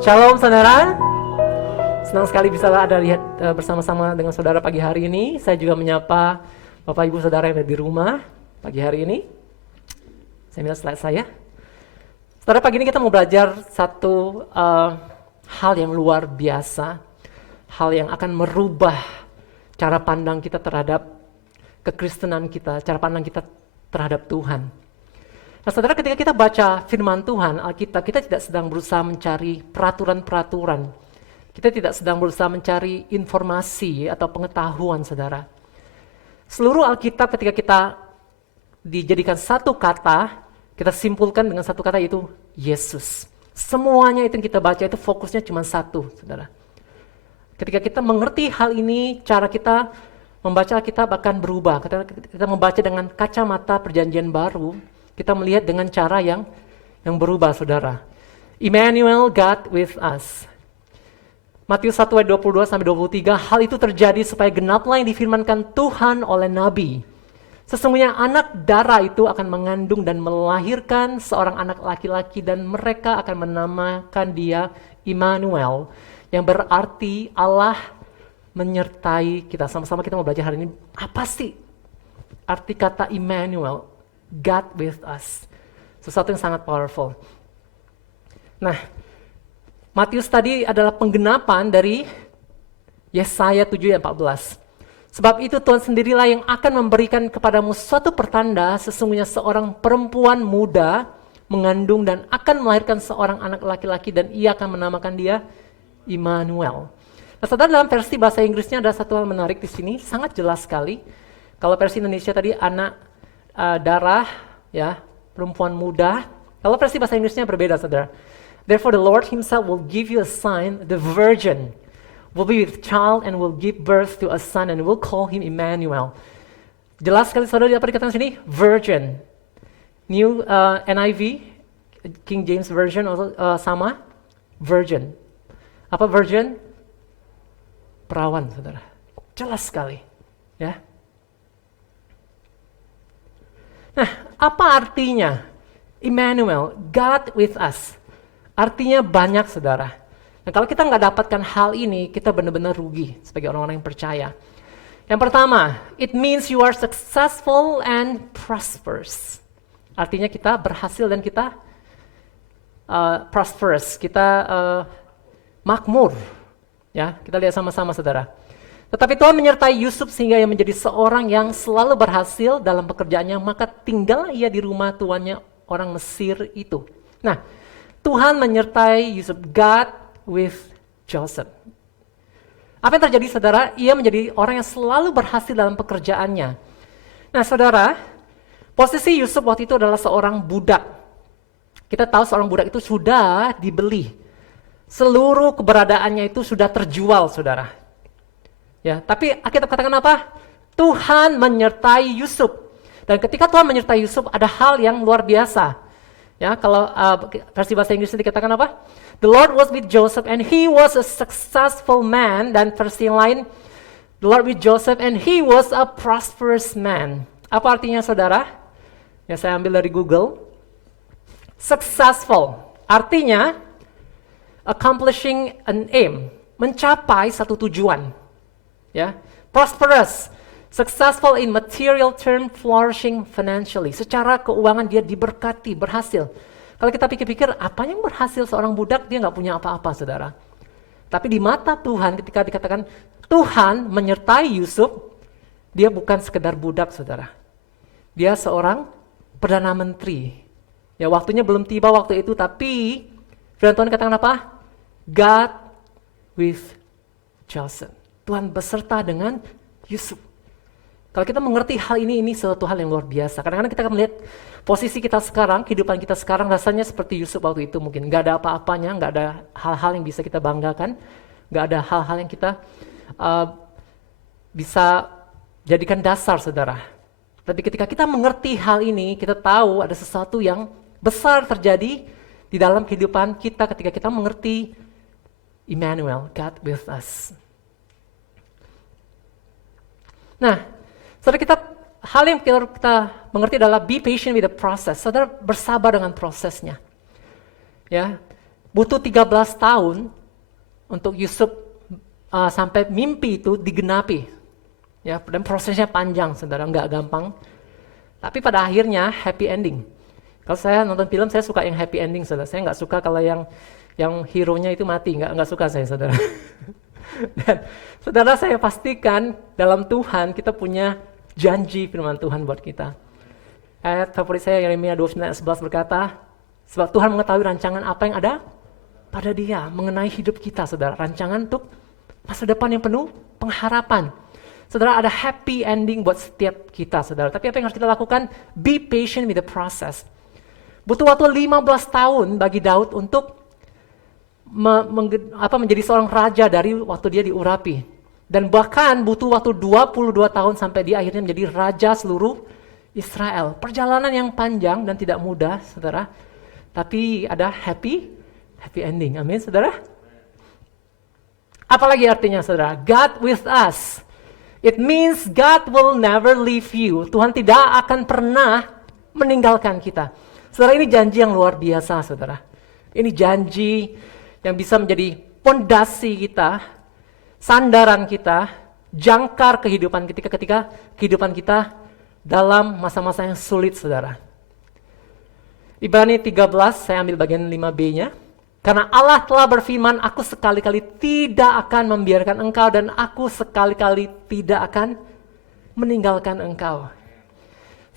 Shalom saudara, senang sekali bisa ada lihat bersama-sama dengan saudara pagi hari ini. Saya juga menyapa Bapak Ibu Saudara yang ada di rumah pagi hari ini. Saya minta slide saya. Saudara, pagi ini kita mau belajar satu hal yang luar biasa, hal yang akan merubah cara pandang kita terhadap kekristenan kita, cara pandang kita terhadap Tuhan. Nah saudara, ketika kita baca firman Tuhan, Alkitab, kita tidak sedang berusaha mencari peraturan-peraturan. Kita tidak sedang berusaha mencari informasi atau pengetahuan, saudara. Seluruh Alkitab ketika kita dijadikan satu kata, kita simpulkan dengan satu kata, yaitu Yesus. Semuanya itu yang kita baca itu fokusnya cuma satu, saudara. Ketika kita mengerti hal ini, cara kita membaca Alkitab akan berubah. Ketika kita membaca dengan kacamata perjanjian baru, kita melihat dengan cara yang berubah, saudara. Emmanuel, God with us. Matius 1 ayat 22 sampai 23, hal itu terjadi supaya genaplah yang difirmankan Tuhan oleh Nabi. Sesungguhnya anak darah itu akan mengandung dan melahirkan seorang anak laki-laki dan mereka akan menamakan dia Immanuel, yang berarti Allah menyertai kita. Sama-sama kita mau belajar hari ini, apa sih arti kata Immanuel? God with us. Sesuatu yang sangat powerful. Nah, Matius tadi adalah penggenapan dari Yesaya 7 ayat 14. Sebab itu Tuhan sendirilah yang akan memberikan kepadamu suatu pertanda, sesungguhnya seorang perempuan muda mengandung dan akan melahirkan seorang anak laki-laki dan ia akan menamakan dia Immanuel. Nah, saudara, dalam versi bahasa Inggrisnya ada satu hal menarik di sini, sangat jelas sekali. Kalau versi Indonesia tadi anak darah, ya, perempuan muda. Kalau versi bahasa Inggrisnya berbeda, saudara. Therefore the Lord himself will give you a sign, the virgin will be with child and will give birth to a son and will call him Emmanuel. Jelas sekali, saudara, apa dikatakan sini? Virgin. New NIV, King James Version also, sama, virgin. Apa virgin? Perawan, saudara. Jelas sekali, ya. Nah, apa artinya Immanuel, God with us? Artinya banyak, saudara. Nah, kalau kita nggak dapatkan hal ini, kita benar-benar rugi sebagai orang-orang yang percaya. Yang pertama, it means you are successful and prosperous. Artinya kita berhasil dan kita prosperous, kita makmur. Ya, kita lihat sama-sama, saudara. Tetapi Tuhan menyertai Yusuf sehingga ia menjadi seorang yang selalu berhasil dalam pekerjaannya, maka tinggallah ia di rumah tuannya orang Mesir itu. Nah, Tuhan menyertai Yusuf, God with Joseph. Apa yang terjadi, saudara? Ia menjadi orang yang selalu berhasil dalam pekerjaannya. Nah, saudara, posisi Yusuf waktu itu adalah seorang budak. Kita tahu seorang budak itu sudah dibeli. Seluruh keberadaannya itu sudah terjual, saudara. Ya, tapi Alkitab katakan apa? Tuhan menyertai Yusuf. Dan ketika Tuhan menyertai Yusuf, ada hal yang luar biasa. Ya, kalau versi bahasa Inggris dikatakan apa? The Lord was with Joseph and he was a successful man. Dan versi yang lain, the Lord with Joseph and he was a prosperous man. Apa artinya, saudara? Ya, saya ambil dari Google. Successful, artinya accomplishing an aim, mencapai satu tujuan. Ya, prosperous, successful in material term, flourishing financially. Secara keuangan dia diberkati, berhasil. Kalau kita pikir-pikir, apa yang berhasil seorang budak? Dia nggak punya apa-apa, saudara. Tapi di mata Tuhan, ketika dikatakan Tuhan menyertai Yusuf, dia bukan sekedar budak, saudara. Dia seorang perdana menteri. Ya, waktunya belum tiba waktu itu, tapi firman Tuhan katakan apa? God with Joseph. Tuhan beserta dengan Yusuf. Kalau kita mengerti hal ini suatu hal yang luar biasa. Kadang-kadang kita akan melihat posisi kita sekarang, kehidupan kita sekarang rasanya seperti Yusuf waktu itu mungkin. Gak ada apa-apanya, gak ada hal-hal yang bisa kita banggakan, gak ada hal-hal yang kita bisa jadikan dasar, saudara. Tapi ketika kita mengerti hal ini, kita tahu ada sesuatu yang besar terjadi di dalam kehidupan kita ketika kita mengerti Immanuel, God with us. Nah, saudara, hal yang kita mengerti adalah be patient with the process. Saudara, bersabar dengan prosesnya. Ya, butuh 13 tahun untuk Yusuf sampai mimpi itu digenapi. Ya, dan prosesnya panjang, saudara, nggak gampang. Tapi pada akhirnya happy ending. Kalau saya nonton film, saya suka yang happy ending, saudara. Saya nggak suka kalau yang hero-nya itu mati, nggak suka saya, saudara. Dan saudara, saya pastikan dalam Tuhan kita punya janji firman Tuhan buat kita. Ayat favorit saya Yeremia 29:11 berkata, sebab Tuhan mengetahui rancangan apa yang ada pada Dia mengenai hidup kita, saudara. Rancangan untuk masa depan yang penuh pengharapan. Saudara, ada happy ending buat setiap kita, saudara. Tapi apa yang harus kita lakukan? Be patient with the process. Butuh waktu 15 tahun bagi Daud untuk menjadi seorang raja dari waktu dia diurapi. Dan bahkan butuh waktu 22 tahun sampai dia akhirnya menjadi raja seluruh Israel. Perjalanan yang panjang dan tidak mudah, saudara. Tapi ada happy ending. Amin, saudara. Apalagi artinya, saudara? God with us. It means God will never leave you. Tuhan tidak akan pernah meninggalkan kita. Saudara, ini janji yang luar biasa, saudara. Ini janji yang bisa menjadi pondasi kita, sandaran kita, jangkar kehidupan ketika kehidupan kita dalam masa-masa yang sulit, saudara. Ibrani 13, saya ambil bagian 5b-nya. Karena Allah telah berfirman, aku sekali-kali tidak akan membiarkan engkau dan aku sekali-kali tidak akan meninggalkan engkau.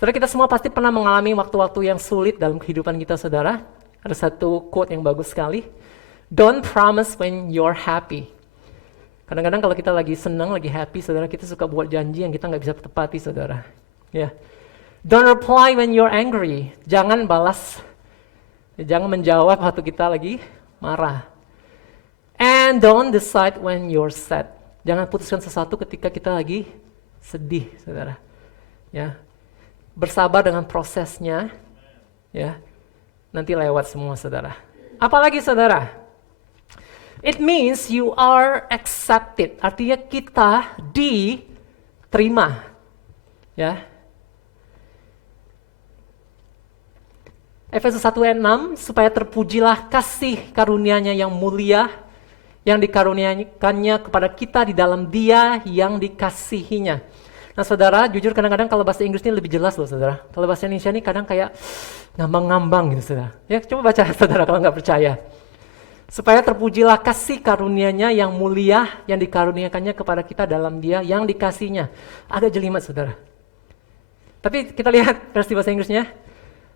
Saudara, kita semua pasti pernah mengalami waktu-waktu yang sulit dalam kehidupan kita, saudara. Ada satu quote yang bagus sekali. Don't promise when you're happy. Kadang-kadang kalau kita lagi senang, lagi happy, saudara, kita suka buat janji yang kita nggak bisa tepati, saudara. Ya. Don't reply when you're angry. Jangan balas. Jangan menjawab waktu kita lagi marah. And don't decide when you're sad. Jangan putuskan sesuatu ketika kita lagi sedih, saudara. Ya, bersabar dengan prosesnya. Ya, nanti lewat semua, saudara. Apalagi, saudara? It means you are accepted. Artinya kita diterima. Ya. Efesus 1 ayat 6, supaya terpujilah kasih karunia-Nya yang mulia, yang dikaruniakannya kepada kita di dalam Dia yang dikasihinya. Nah, saudara, jujur kadang-kadang kalau bahasa Inggris ini lebih jelas loh, saudara. Kalau bahasa Indonesia ini kadang kayak ngambang-ngambang gitu, saudara. Ya, coba baca, saudara, kalau nggak percaya. Supaya terpujilah kasih karunia-Nya yang mulia, yang dikaruniakannya kepada kita dalam Dia yang dikasihinya. Agak jelimet, saudara. Tapi kita lihat versi bahasa Inggrisnya.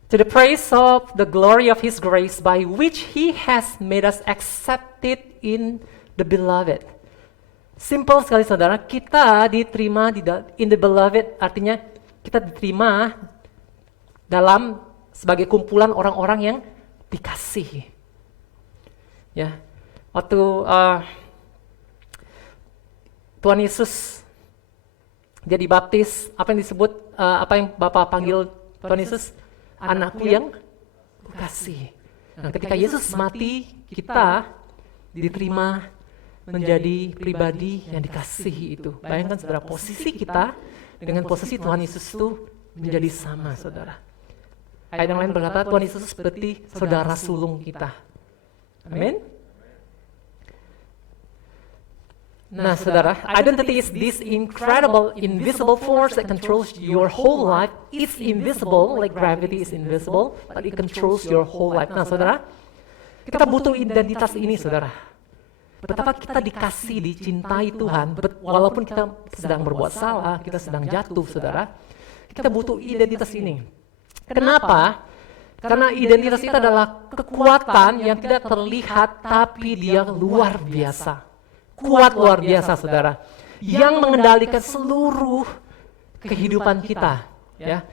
To the praise of the glory of His grace by which He has made us accepted in the beloved. Simple sekali, saudara, kita diterima in the beloved, artinya kita diterima dalam sebagai kumpulan orang-orang yang dikasihi. Ya, waktu Tuhan Yesus dia dibaptis, apa yang disebut, apa yang Bapa panggil Tuhan Yesus? Anakku yang kukasihi. Nah, ketika Yesus mati, kita diterima menjadi pribadi yang dikasihi itu. Bayangkan, saudara, posisi kita dengan posisi Tuhan Yesus itu menjadi sama, saudara. Ayat yang lain berkata, Tuhan Yesus seperti saudara sulung kita. Amin. Nah, saudara, identity is this incredible, invisible force that controls your whole life. It's invisible, like gravity is invisible, but it controls your whole life. Nah, saudara, kita butuh identitas ini, saudara. Betapa kita dikasih, dicintai Tuhan, walaupun kita sedang berbuat salah, kita sedang jatuh, saudara. Kita butuh identitas ini. Kenapa? Karena identitas itu adalah kekuatan yang tidak terlihat, tapi dia luar biasa. Kuat luar biasa, saudara, yang mengendalikan seluruh kehidupan kita. Ya,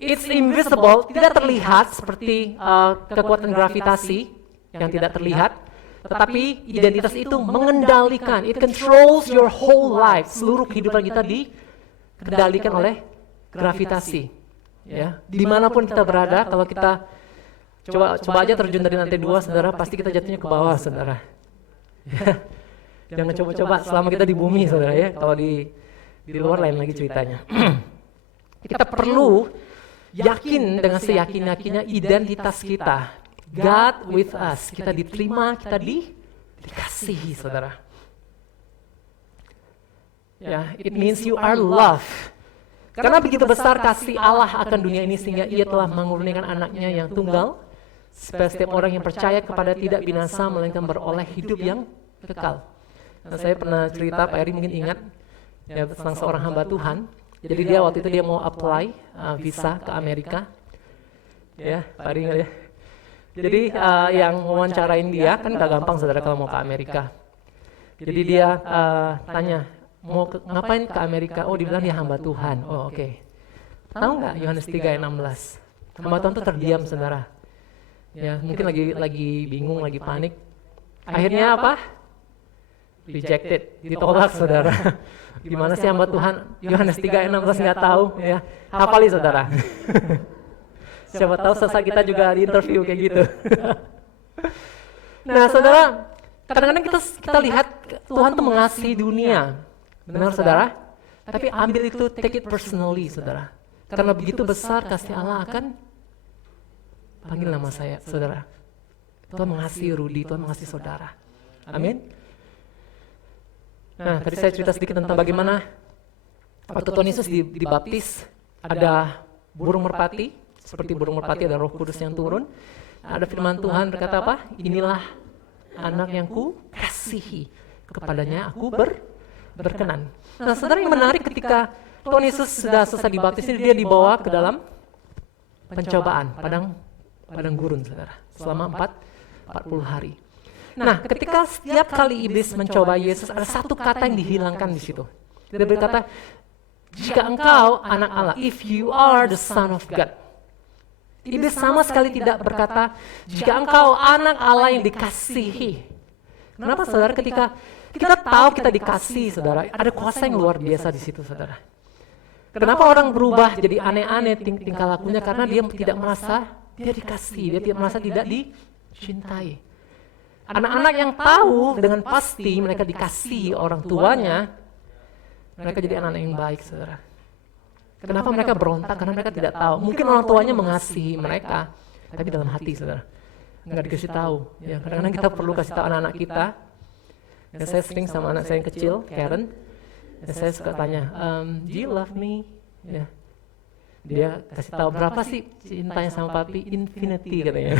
it's invisible, tidak terlihat seperti kekuatan gravitasi yang tidak terlihat, tetapi identitas itu mengendalikan. It controls your whole life. Seluruh kehidupan kita dikendalikan oleh gravitasi. Ya, dimanapun kita berada, kalau kita coba aja terjun dari lantai 2, saudara, pasti kita jatuhnya ke bawah, saudara. Jangan coba-coba selama kita di bumi, saudara, ya. Kalau di luar lain lagi ceritanya. Kita perlu yakin dengan seyakin-yakinnya identitas kita God with us. Kita diterima, kita dikasihi, saudara. Ya, it means you are loved. Karena begitu besar kasih Allah akan dunia ini sehingga Ia telah mengurniakan anaknya yang tunggal, supaya setiap orang yang percaya kepada tidak binasa melainkan beroleh hidup yang kekal. Nah, saya pernah cerita, Pak Eri mungkin ingat, ya, tentang seorang hamba Tuhan. Jadi dia waktu itu dia mau apply visa ke Amerika. Ya, Pak Eri ingat ya. Jadi yang wawancarain dia kan gak gampang saudara kalau mau ke Amerika. Jadi dia tanya, mau ngapain ke Amerika? Oh, dibilang dia hamba Tuhan. Oh, oke. Tahu nggak Yohanes 3 ayat 16? Hamba Tuhan tuh terdiam, saudara. Ya, mungkin lagi bingung, lagi panik. Akhirnya apa? Rejected, ditolak, saudara. Gimana sih hamba Tuhan? Yohanes 3 ayat 16 nggak tahu, ya. Hafali, saudara. Siapa tahu sesaat kita juga di interview kayak gitu. Nah, saudara, kadang-kadang kita lihat Tuhan tuh mengasihi dunia. Benar, saudara? Tapi ambil itu, take it personally, saudara. Karena begitu besar kasih Allah akan panggil nama saya, saudara. Tuhan mengasihi Rudy, Tuhan mengasihi saudara. Amin. Nah, tadi saya cerita sedikit tentang bagaimana waktu Tuhan Yesus dibaptis, ada burung merpati, seperti burung merpati ada Roh Kudus yang turun. Ada firman Tuhan berkata apa? Inilah anak yang ku kasihi, kepadanya aku berkenan. Nah, saudara, yang menarik ketika Tuhan Yesus sudah selesai dibaptis, dia dibawa ke dalam pencobaan, padang gurun, saudara, selama 40 hari. Nah, ketika setiap kali iblis mencoba Yesus, ada satu kata yang dihilangkan di situ. Dia berkata, jika engkau anak Allah, if you are the son of God. Iblis sama sekali tidak berkata, jika engkau anak Allah yang dikasihi. Kenapa, saudara? Ketika kita tahu kita dikasihi, saudara, ada kuasa yang luar biasa di situ, saudara. Kenapa orang berubah jadi aneh-aneh tingkah lakunya? Karena dia tidak merasa dia dikasihi, dia tidak merasa tidak dicintai. Anak-anak yang tahu dengan pasti mereka dikasihi orang tuanya, mereka jadi anak-anak yang baik, saudara. Kenapa mereka berontak? Karena mereka tidak tahu. Mungkin orang tuanya mengasihi mereka, tapi dalam hati, saudara, nggak dikasih tahu. Ya, kadang-kadang kita perlu kasih tahu anak-anak kita. Ya, saya sering sama anak saya yang kecil, Karen. Ya, saya suka tanya, do you love me? Ya. Dia kasih tahu berapa sih cintanya sama papi? Infinity, katanya.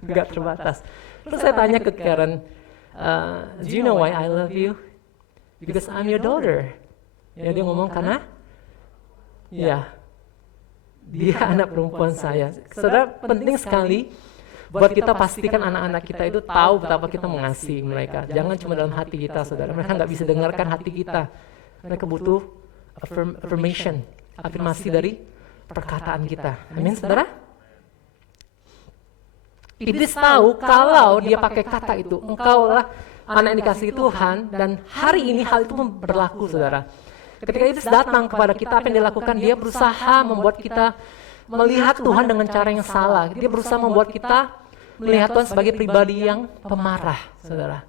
Nggak terbatas. Terus saya tanya ke Karen, do you know why I love you? Because I'm your daughter. Ya, dia ngomong karena ya, dia anak perempuan saya. Saudara, penting sekali buat kita pastikan anak-anak kita itu tahu betapa kita mengasihi mereka. Jangan cuma dalam hati kita, saudara. Mereka nggak bisa dengarkan hati kita. Mereka butuh affirmation, afirmasi dari perkataan kita. Amin, saudara? Iblis tahu kalau dia pakai kata itu, engkaulah anak yang dikasihi Tuhan, dan hari ini hal itu pun berlaku, saudara. Ketika Iblis datang kepada kita, apa yang dilakukan? Dia berusaha membuat kita melihat Tuhan dengan cara yang salah. Dia berusaha membuat kita melihat Tuhan sebagai pribadi yang pemarah, saudara.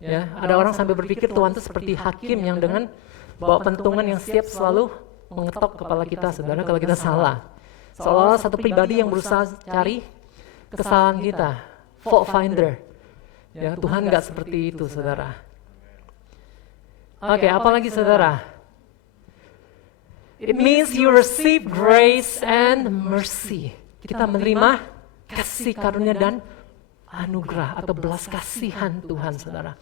Ya, ada orang sampai berpikir Tuhan itu seperti hakim yang dengan bawa pentungan yang siap selalu mengetok kepala kita, saudara, kalau kita salah. Seolah-olah satu pribadi yang berusaha cari kesalahan kita, fault finder. Ya, Tuhan nggak seperti itu, saudara. Oke, apalagi, saudara? It means you receive grace and mercy. Kita menerima kasih karunia dan anugerah atau belas kasihan Tuhan, saudara.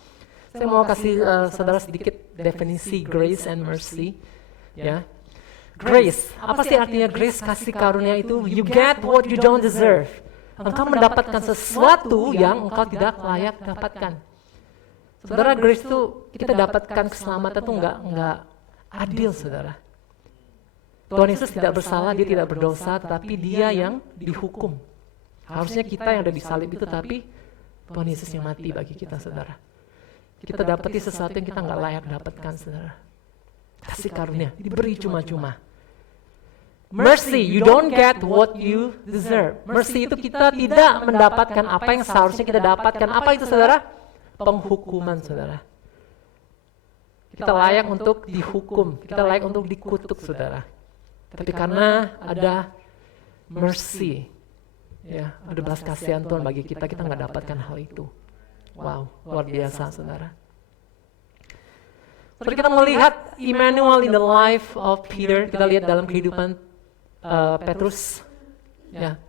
Saya mau kasih saudara sedikit definisi grace and mercy. Ya, grace, apa sih artinya grace? Kasih karunia itu, you get what you don't deserve. Engkau mendapatkan sesuatu yang engkau tidak layak dapatkan. Saudara, grace itu kita dapatkan keselamatan itu nggak adil, saudara. Tuhan Yesus tidak bersalah, dia tidak berdosa, tetapi dia yang dihukum. Harusnya kita yang ada di salib itu, tapi Tuhan Yesus yang mati bagi kita, saudara. Kita dapati sesuatu yang kita nggak layak dapatkan, saudara. Kasih karunia, diberi cuma-cuma. Mercy, you don't get what you deserve. Mercy itu kita tidak mendapatkan apa yang seharusnya kita dapatkan. Apa itu, saudara? Penghukuman, saudara. Kita layak untuk dihukum, kita layak untuk dikutuk, saudara. Tapi karena ada mercy, Ya, ada belas kasihan Tuhan bagi kita, kita nggak dapatkan hal itu. Wow, luar biasa saudara. Seperti kita melihat Emmanuel in the life of Peter, kita lihat dalam kehidupan Petrus. Ya,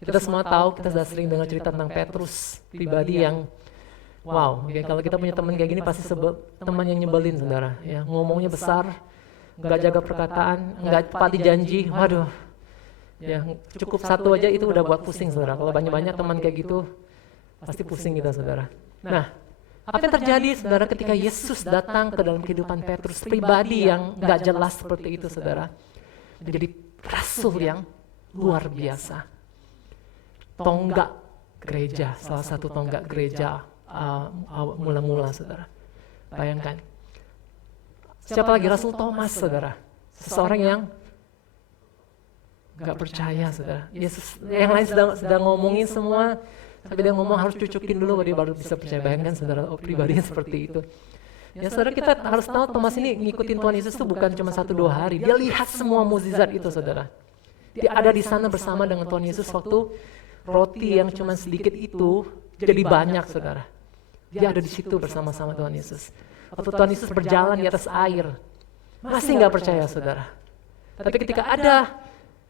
kita semua tahu, kita sudah sering dengar cerita tentang Petrus, pribadi yang wow. Okay, kalau kita punya teman kayak gini pasti teman yang nyebelin saudara. Ya, ngomongnya besar, nggak jaga perkataan, nggak pati janji. Waduh, ya cukup satu aja itu udah buat pusing saudara. Kalau banyak-banyak teman kayak gitu, pasti pusing kita saudara. Nah, apa yang terjadi saudara ketika Yesus datang ke dalam kehidupan Petrus, pribadi yang nggak jelas seperti itu saudara, menjadi rasul yang luar biasa. Tonggak gereja, salah satu tonggak gereja mula-mula saudara. Bayangkan. Siapa lagi? Rasul Thomas saudara. Seseorang yang gak percaya saudara. Yesus, yang lain sedang ngomongin semua, tapi dia ngomong harus cucukin dulu baru bisa percaya. Bayangkan saudara, pribadinya seperti itu. Ya saudara, kita harus tahu Thomas ini ngikutin Tuhan Yesus itu bukan cuma 1-2 hari. Dia lihat semua mukjizat itu saudara. Dia ada di sana bersama dengan Tuhan Yesus waktu roti yang cuma sedikit itu jadi banyak saudara. Dia ada di situ bersama-sama Tuhan Yesus. Waktu Tuhan Yesus berjalan di atas air, masih nggak percaya saudara. Tapi ketika ada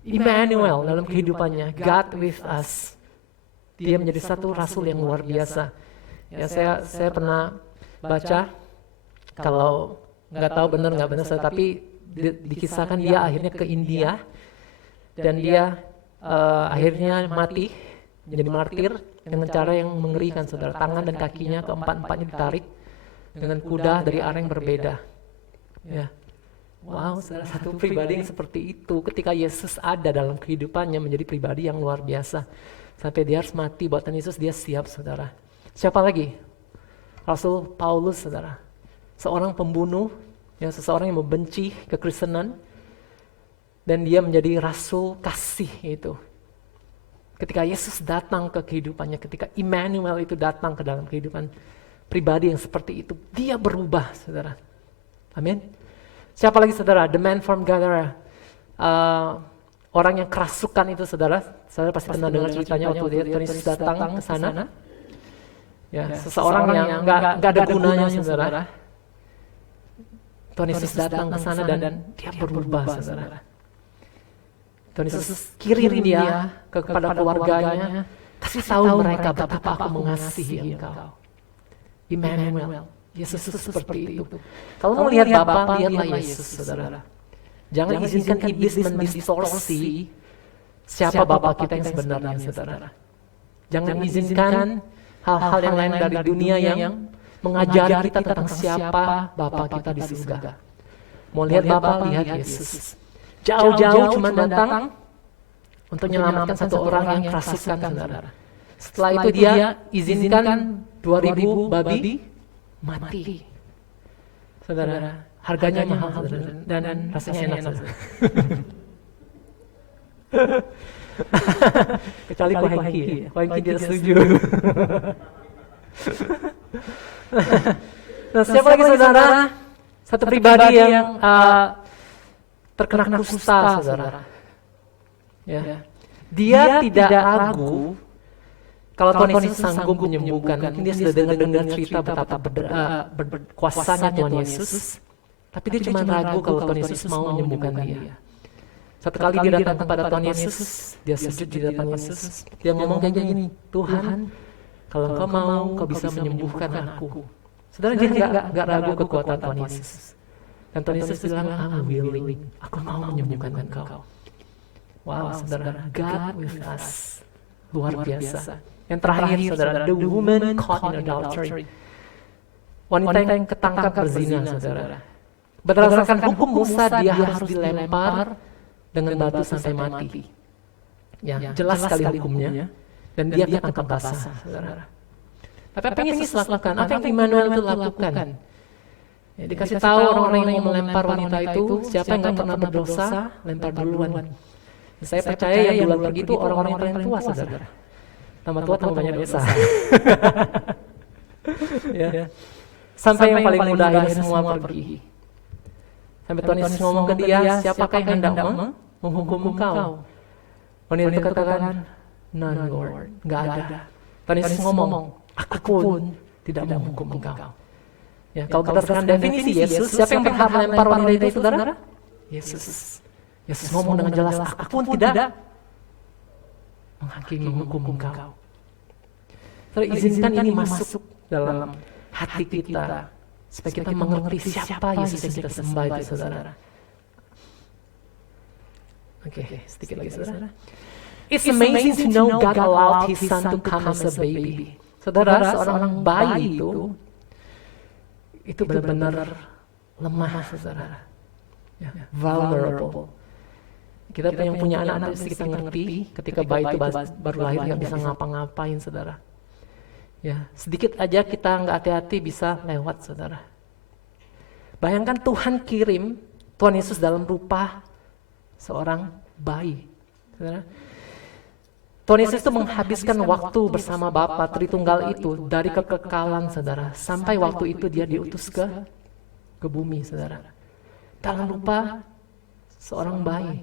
Emmanuel dalam kehidupannya, God with us, dia menjadi satu rasul yang luar biasa. Ya, saya pernah baca, kalau nggak tahu benar nggak benar, tapi dikisahkan dia akhirnya ke India dan dia akhirnya mati menjadi martir dengan cara yang mengerikan saudara. Tangan dan kakinya keempat-empatnya ditarik dengan kuda dari arah yang berbeda. Ya. Wow, saudara, satu pribadi yang seperti itu ketika Yesus ada dalam kehidupannya menjadi pribadi yang luar biasa. Sampai dia harus mati buat Tuhan Yesus, dia siap saudara. Siapa lagi? Rasul Paulus saudara. Seorang pembunuh, ya, seseorang yang membenci kekristenan, dan dia menjadi rasul kasih itu. Ketika Yesus datang ke kehidupannya, ketika Emmanuel itu datang ke dalam kehidupan pribadi yang seperti itu, dia berubah saudara. Amin. Siapa lagi saudara? The man from Gadara. Orang yang kerasukan itu saudara. Saudara pasti pernah dengar ceritanya waktu Tuhan Yesus datang ke sana. Ya, seseorang yang nggak ada gunanya saudara. Tuhan Yesus datang ke sana dan dia berubah saudara. Tuhan Yesus kirim dia kepada keluarganya, kasih tahu mereka betapa aku mengasihi engkau. Emmanuel, Yesus seperti itu. Kalau mau lihat Bapa, lihatlah Yesus saudara. Jangan izinkan iblis mendistorsi siapa Bapa kita yang sebenarnya saudara. Jangan izinkan hal-hal yang lain dari dunia yang mengajari kita tentang siapa Bapa kita di surga. Mau lihat Bapa, lihat Yesus. Jauh-jauh cuma datang untuk menyelamatkan satu orang yang kerasukan saudara. Setelah itu dia izinkan 2000 babi mati. Saudara, harganya mahal dan rasanya enak saudara. Kecuali Ko Hengki, Ko Hengki tidak setuju. Nah, siapa lagi saudara? Satu pribadi yang terkena kusta saudara. Ya. Dia tidak ragu kalau Tuhan Yesus sanggup menyembuhkan. Mungkin dia sudah dengar cerita betapa berkuasanya Tuhan Yesus, tapi dia cuma ragu kalau Tuhan Yesus mau menyembuhkan dia. Satu kali dia datang kepada Tuhan Yesus, dia sujud di depan Yesus, dia ngomong kayak gini, Tuhan, kalau Engkau mau, Engkau bisa menyembuhkan aku. Saudara, dia nggak ragu kekuatan Tuhan Yesus. Dan Tuhan Yesus bilang, I'm willing, aku mau menyembuhkan engkau. Wow, saudara, God with us. Luar biasa. Yang terakhir, saudara, the woman caught in adultery. Wanita yang ketangkap berzina, saudara. Berdasarkan hukum Musa, dia harus dilempar dengan batu sampai mati. Ya, jelas sekali hukumnya. Dan dia ketangkap basah, saudara. Tapi apa yang Yesus lakukan? Apa yang Emmanuel itu lakukan? Ya, dikasih tahu orang-orang yang melempar wanita itu, siapa yang gak pernah berdosa, lempar duluan. Saya percaya yang duluan pergi itu orang-orang yang paling tua, saudara. Tambah tua, tambah banyak dosa. Ya. Sampai yang paling muda akhirnya semua pergi. Sampai Tuhan Yesus ngomong ke dia, siapakah yang hendak menghukum engkau? Wanita itu katakan, None, Lord. Nggak ada. Tuhan Yesus ngomong, aku pun tidak menghukum engkau. Ya, kalau kita sekarang definisi Yesus, siapa yang berhak melempar wanita itu, saudara? Yesus. Yesus ngomong dengan jelas, aku pun tidak menghakimi, menghukum engkau. Saudara, izinkan ini masuk dalam hati kita, supaya kita mengerti siapa Yesus yang kita sembah itu, saudara. Oke, sedikit lagi, saudara. It's amazing to know God allowed His Son to come as a baby. Saudara, seorang bayi itu benar-benar lemah, saudara. Ya, vulnerable. Kita yang punya anak pasti kita ngerti ketika bayi itu baru lahir nggak bisa ngapa-ngapain, saudara. Ya, sedikit aja kita nggak hati-hati bisa lewat, saudara. Bayangkan Tuhan kirim Tuhan Yesus dalam rupa seorang bayi, saudara. Tuhan Yesus itu menghabiskan waktu bersama Bapa Tritunggal itu dari kekekalan, saudara, sampai waktu itu dia diutus ke bumi, saudara. Dalam rupa seorang bayi.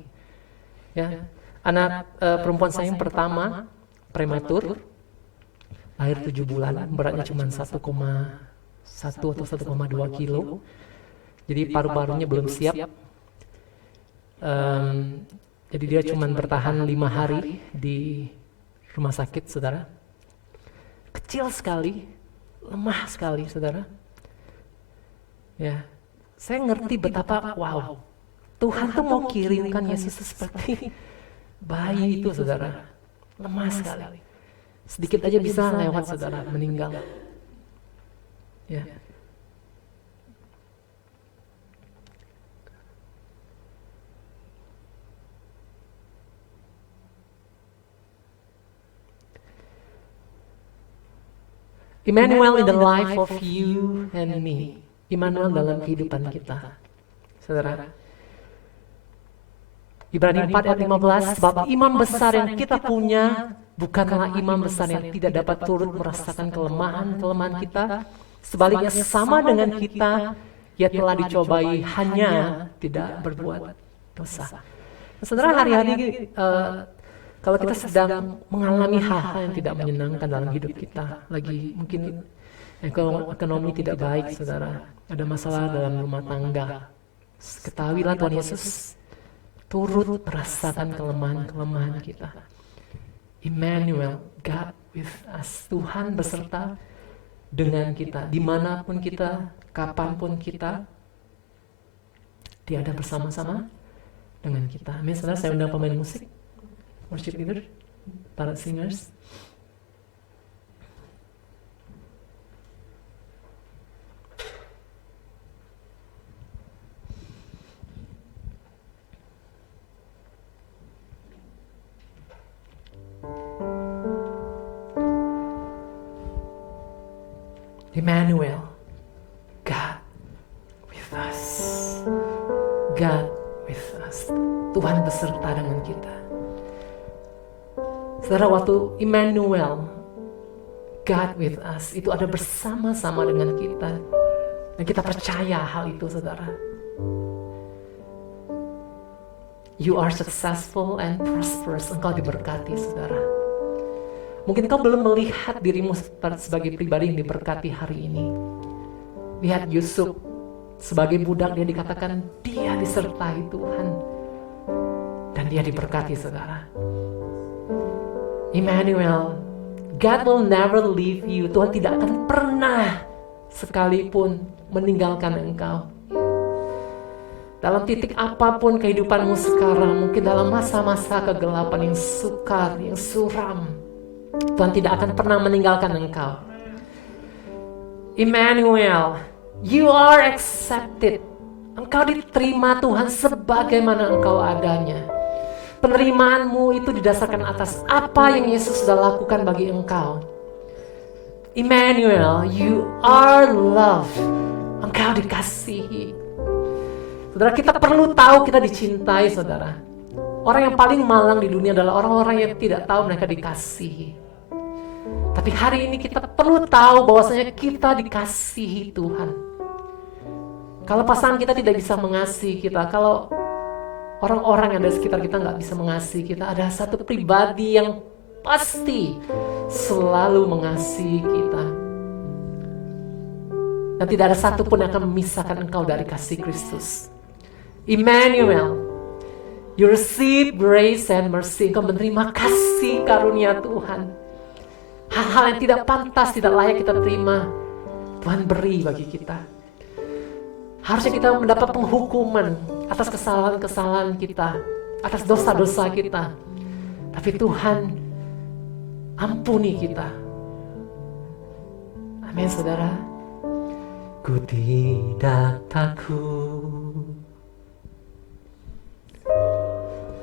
Ya, anak perempuan saya yang pertama prematur, lahir 7 bulan, beratnya cuma 1,1 atau 1,2 kilo. Jadi paru-parunya belum siap. Jadi dia cuma bertahan 5 hari di rumah sakit, saudara. Kecil sekali, lemah sekali, saudara. Ya, saya ngerti betapa wow, Tuhan tuh mau kirimkan Yesus seperti bayi itu, saudara. Lemah sekali. Sedikit aja bisa lewat, saudara, meninggal. Ya. Emmanuel in the life of you and me. Emmanuel dalam kehidupan kita, saudara. Ibrani 4 ayat 15, sebab imam besar yang kita punya bukanlah imam besar yang tidak dapat turut merasakan kelemahan kita. Sebaliknya sama dengan kita, ia telah dicobai hanya tidak berbuat dosa. Saudara, hari-hari kalau kita sedang mengalami hal-hal yang tidak menyenangkan dalam hidup kita, lagi mungkin ekonomi tidak baik, saudara, ada masalah dalam rumah tangga, ketahuilah Tuhan Yesus turut merasakan kelemahan-kelemahan kita. Emmanuel, God with us, Tuhan beserta dengan kita, dimanapun kita, kapanpun kita, Dia ada bersama-sama dengan kita. Amin, saudara. Saya undang pemain musik, worship leader, para singers. Emmanuel, God with us. God with us. Tuhan beserta dengan kita. Saudara, waktu Emmanuel, God with us, itu ada bersama-sama dengan kita. Dan kita percaya hal itu, saudara. You are successful and prosperous. Engkau diberkati, saudara. Mungkin kau belum melihat dirimu sebagai pribadi yang diberkati hari ini. Lihat Yusuf, sebagai budak dia dikatakan dia disertai Tuhan. Dan dia diberkati, saudara. Emmanuel, God will never leave you. Tuhan tidak akan pernah sekalipun meninggalkan engkau. Dalam titik apapun kehidupanmu sekarang, mungkin dalam masa-masa kegelapan yang sukar, yang suram, Tuhan tidak akan pernah meninggalkan engkau. Emmanuel, you are accepted. Engkau diterima Tuhan sebagaimana engkau adanya. Penerimaanmu itu didasarkan atas apa yang Yesus sudah lakukan bagi engkau. Emmanuel, you are loved. Engkau dikasihi. Saudara, kita perlu tahu kita dicintai, saudara. Orang yang paling malang di dunia adalah orang-orang yang tidak tahu mereka dikasihi. Tapi hari ini kita perlu tahu bahwasanya kita dikasihi Tuhan. Kalau pasangan kita tidak bisa mengasihi kita, kalau orang-orang yang ada di sekitar kita nggak bisa mengasihi kita, ada satu pribadi yang pasti selalu mengasihi kita. Dan tidak ada satupun yang akan memisahkan engkau dari kasih Kristus. Emmanuel, you receive grace and mercy. Engkau menerima kasih karunia Tuhan. Hal-hal yang tidak pantas, tidak layak kita terima, Tuhan beri bagi kita. Harusnya kita mendapat penghukuman atas kesalahan-kesalahan kita, atas dosa-dosa kita. Tapi Tuhan ampuni kita. Amin, saudara. Ku tidak takut,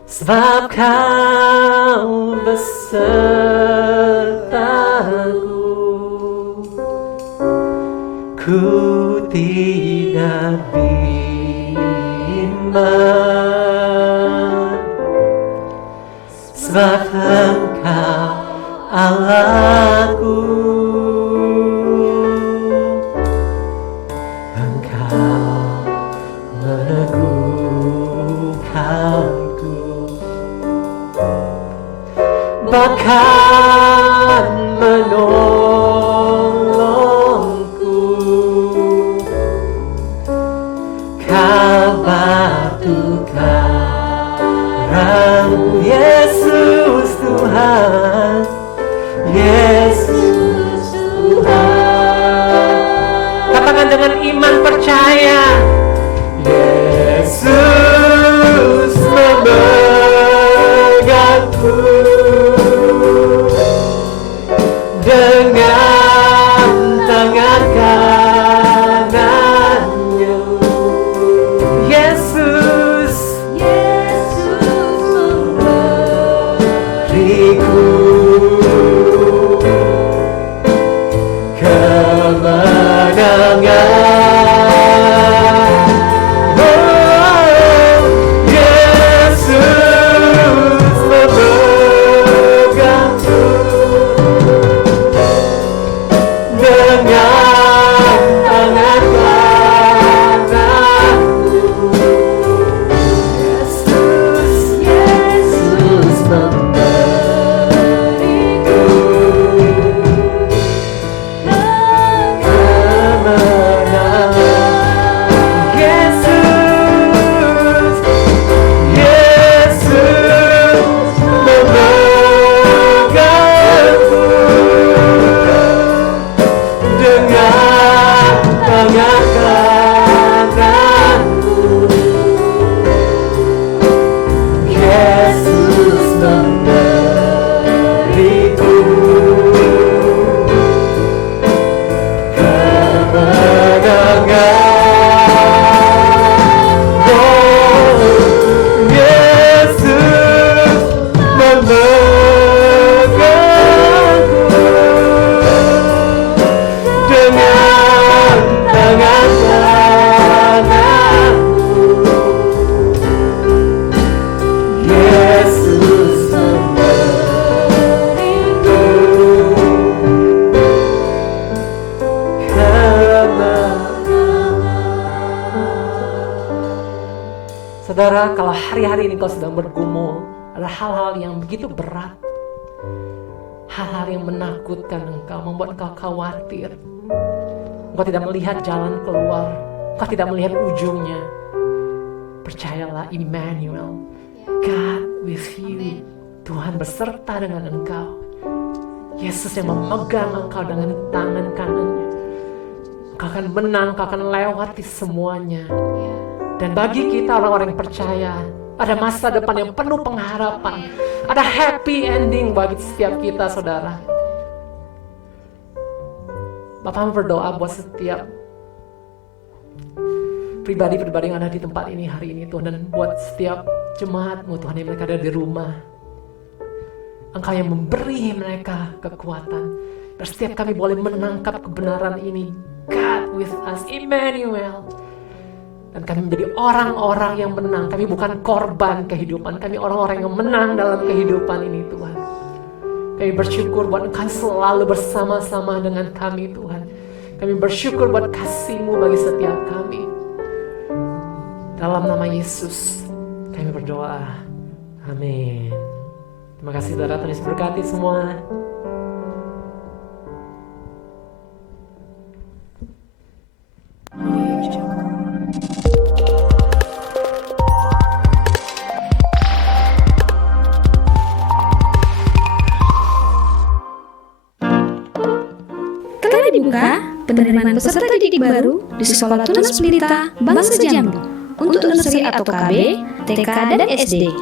sebab Kau besertaku. Ku tidak bimbang, sebab Engkau Allahku. Bahkan menolongku, Kau batu karang, Yesus Tuhan, Yesus Tuhan. Katakan dengan iman percaya, Yesus memegangku dengan tangan kanannya. Yesus, Yesus memberiku kemenangan. Saudara, kalau hari-hari ini kau sedang bergumul, ada hal-hal yang begitu berat, hal-hal yang menakutkan engkau, membuat engkau khawatir, engkau tidak melihat jalan keluar, engkau tidak melihat ujungnya, percayalah, Emmanuel, God with you, Tuhan beserta dengan engkau. Yesus yang memegang engkau dengan tangan kanannya. Engkau akan menang, engkau akan lewati semuanya. Dan bagi kita orang-orang yang percaya, ada masa depan yang penuh pengharapan. Ada happy ending bagi setiap kita, saudara. Bapak berdoa buat setiap pribadi-pribadi yang ada di tempat ini hari ini, Tuhan. Dan buat setiap jemaat-Mu, Tuhan, yang mereka ada di rumah. Engkau yang memberi mereka kekuatan. Dan setiap kami boleh menangkap kebenaran ini. God with us, Emmanuel. Dan kami menjadi orang-orang yang menang. Kami bukan korban kehidupan. Kami orang-orang yang menang dalam kehidupan ini, Tuhan. Kami bersyukur buat Engkau selalu bersama-sama dengan kami, Tuhan. Kami bersyukur buat kasih-Mu bagi setiap kami. Dalam nama Yesus, kami berdoa. Amin. Terima kasih saudara, Tuhan Yesus berkati semua. Telah dibuka penerimaan peserta didik baru di Sekolah Tunas Pelita Bangsa Jambi untuk nursery atau KB, TK, dan SD.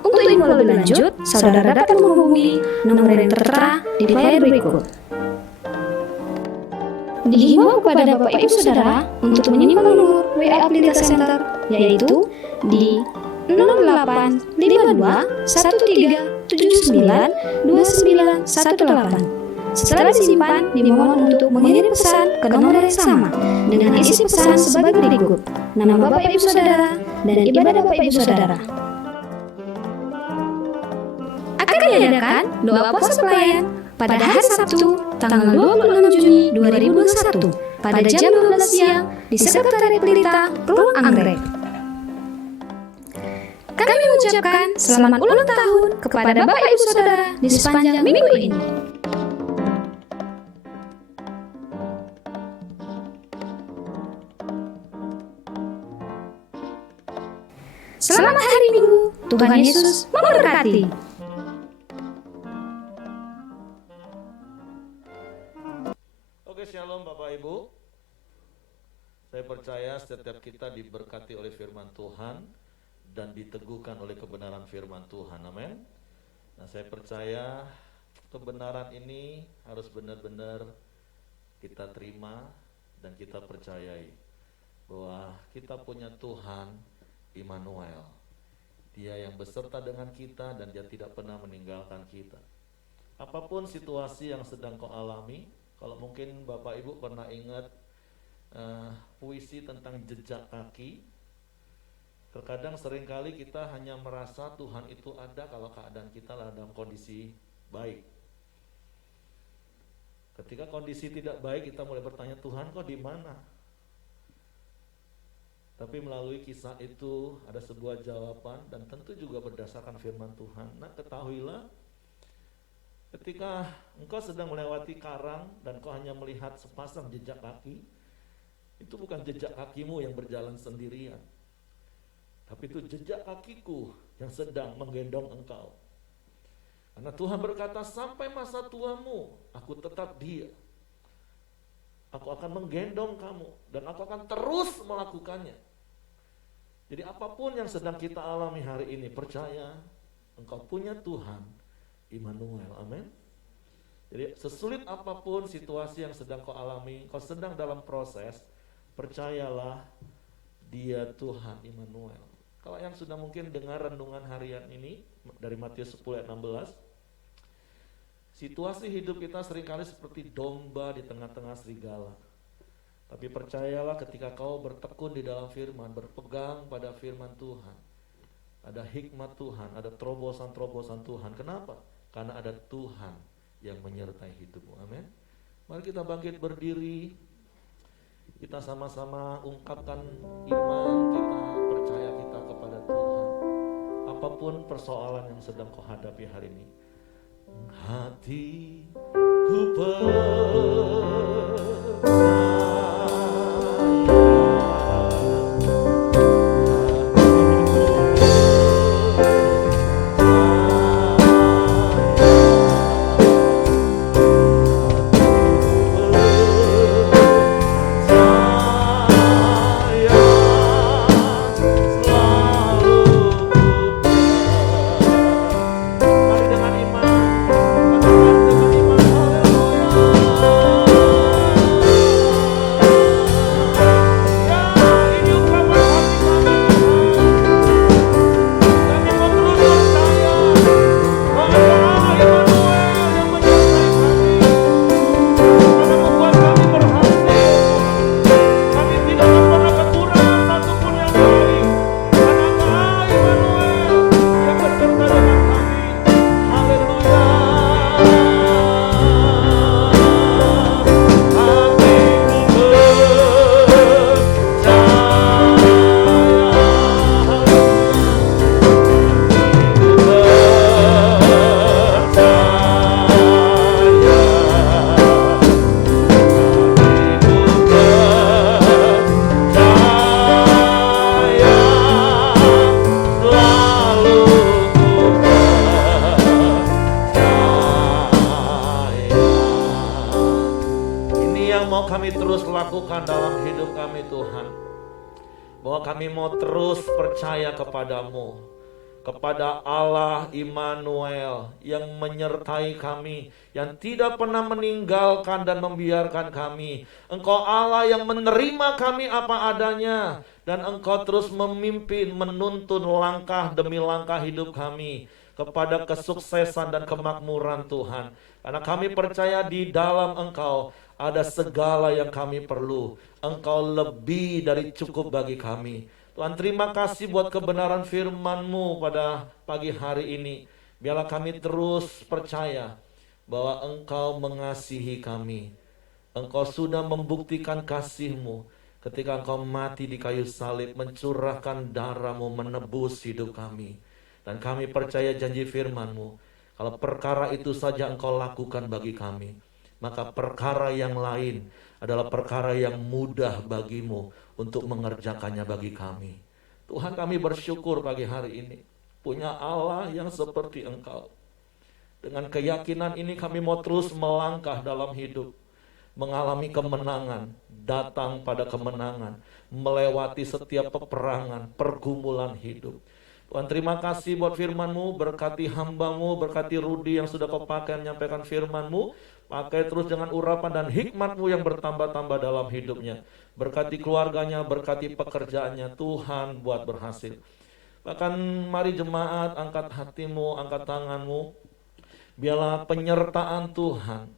Untuk info lebih lanjut, saudara dapat menghubungi nomor yang tertera di flyer berikut. Dihimbau kepada Bapak Ibu Saudara untuk menyimak nomor WA Pelita Center, yaitu di 0852 13 79 2918. Setelah disimpan, dimohon untuk mengirim pesan ke nomor yang sama dengan isi pesan sebagai berikut: nama Bapak Ibu Saudara dan ibadah Bapak Ibu Saudara. Akan diadakan doa puasa pelayan pada hari Sabtu tanggal 26 Juni 2021 pada jam 12 siang di Sekretariat Pelita, Peluang Anggrek. Kami mengucapkan selamat ulang tahun kepada Bapak Ibu Saudara di sepanjang minggu ini. Selamat hari Minggu, Tuhan Yesus memberkati. Oke, shalom Bapak Ibu. Saya percaya setiap kita diberkati oleh firman Tuhan dan diteguhkan oleh kebenaran firman Tuhan. Amin. Nah, saya percaya kebenaran ini harus benar-benar kita terima dan kita percayai bahwa kita punya Tuhan Immanuel. Dia yang beserta dengan kita dan dia tidak pernah meninggalkan kita. Apapun situasi yang sedang kau alami, kalau mungkin Bapak Ibu pernah ingat puisi tentang jejak kaki. Terkadang seringkali kita hanya merasa Tuhan itu ada kalau keadaan kita dalam kondisi baik. Ketika kondisi tidak baik, kita mulai bertanya, Tuhan kok di mana? Tapi melalui kisah itu ada sebuah jawaban dan tentu juga berdasarkan firman Tuhan. Nah, ketahuilah ketika engkau sedang melewati karang dan kau hanya melihat sepasang jejak kaki, itu bukan jejak kakimu yang berjalan sendirian, tapi itu jejak kakiku yang sedang menggendong engkau. Karena Tuhan berkata, sampai masa tuamu aku tetap dia. Aku akan menggendong kamu dan aku akan terus melakukannya. Jadi apapun yang sedang kita alami hari ini, percaya engkau punya Tuhan Immanuel. Amin. Jadi sesulit apapun situasi yang sedang kau alami, kau sedang dalam proses, percayalah dia Tuhan Immanuel. Kalau yang sudah mungkin dengar renungan harian ini dari Matius 10 ayat 16, situasi hidup kita seringkali seperti domba di tengah-tengah serigala. Tapi percayalah ketika kau bertekun di dalam firman, berpegang pada firman Tuhan, ada hikmat Tuhan, ada terobosan-terobosan Tuhan. Kenapa? Karena ada Tuhan yang menyertai hidupmu. Amin. Mari kita bangkit berdiri, kita sama-sama ungkapkan iman kita, percaya kita kepada Tuhan. Apapun persoalan yang sedang kau hadapi hari ini, hatiku percaya. kami terus lakukan dalam hidup kami Tuhan. Bahwa kami mau terus percaya kepadamu, kepada Allah Immanuel yang menyertai kami, yang tidak pernah meninggalkan dan membiarkan kami. Engkau Allah yang menerima kami apa adanya, dan Engkau terus memimpin, menuntun langkah demi langkah hidup kami kepada kesuksesan dan kemakmuran Tuhan. Karena kami percaya di dalam Engkau ada segala yang kami perlu. Engkau lebih dari cukup bagi kami. Tuhan, terima kasih buat kebenaran firman-Mu pada pagi hari ini. Biarlah kami terus percaya bahwa Engkau mengasihi kami. Engkau sudah membuktikan kasih-Mu ketika Engkau mati di kayu salib, mencurahkan darah-Mu, menebus hidup kami. Dan kami percaya janji firman-Mu, kalau perkara itu saja Engkau lakukan bagi kami, maka perkara yang lain adalah perkara yang mudah bagimu untuk mengerjakannya bagi kami. Tuhan, kami bersyukur pagi hari ini punya Allah yang seperti Engkau. Dengan keyakinan ini kami mau terus melangkah dalam hidup, mengalami kemenangan, datang pada kemenangan, melewati setiap peperangan, pergumulan hidup. Tuhan, terima kasih buat firman-Mu, berkati hamba-Mu, berkati Rudi yang sudah Kau pakai menyampaikan firman-Mu. Pakai terus dengan urapan dan hikmat-Mu yang bertambah-tambah dalam hidupnya. Berkati keluarganya, berkati pekerjaannya, Tuhan buat berhasil. Bahkan mari jemaat, angkat hatimu, angkat tanganmu. Biarlah penyertaan Tuhan,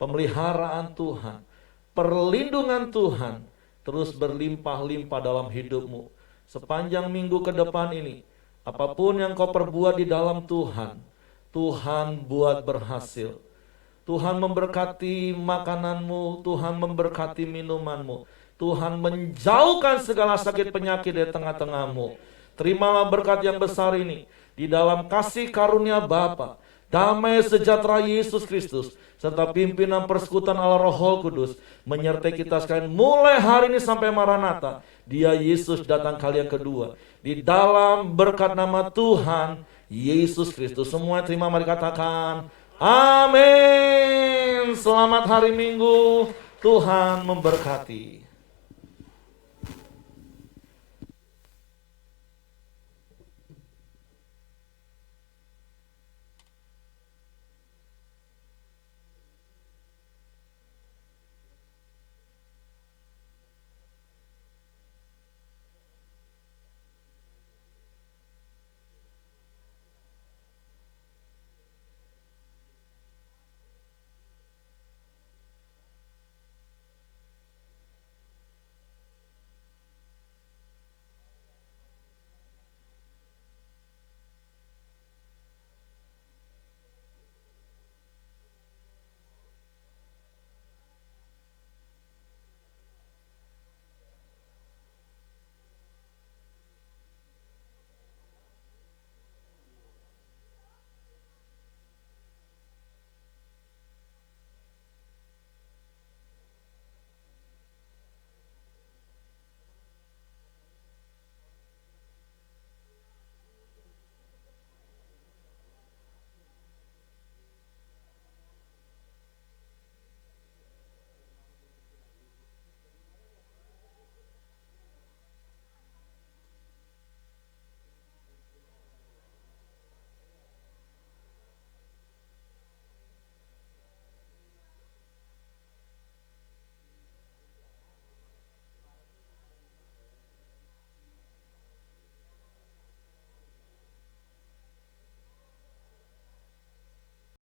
pemeliharaan Tuhan, perlindungan Tuhan terus berlimpah-limpah dalam hidupmu. Sepanjang minggu ke depan ini, apapun yang kau perbuat di dalam Tuhan, Tuhan buat berhasil. Tuhan memberkati makananmu, Tuhan memberkati minumanmu, Tuhan menjauhkan segala sakit penyakit dari tengah-tengahmu. Terimalah berkat yang besar ini di dalam kasih karunia Bapa, damai sejahtera Yesus Kristus, serta pimpinan persekutuan Allah Roh Kudus menyertai kita sekalian mulai hari ini sampai Maranatha. Dia Yesus datang kali yang kedua. Di dalam berkat nama Tuhan Yesus Kristus. Semua terima, mari katakan amin. Selamat hari Minggu. Tuhan memberkati.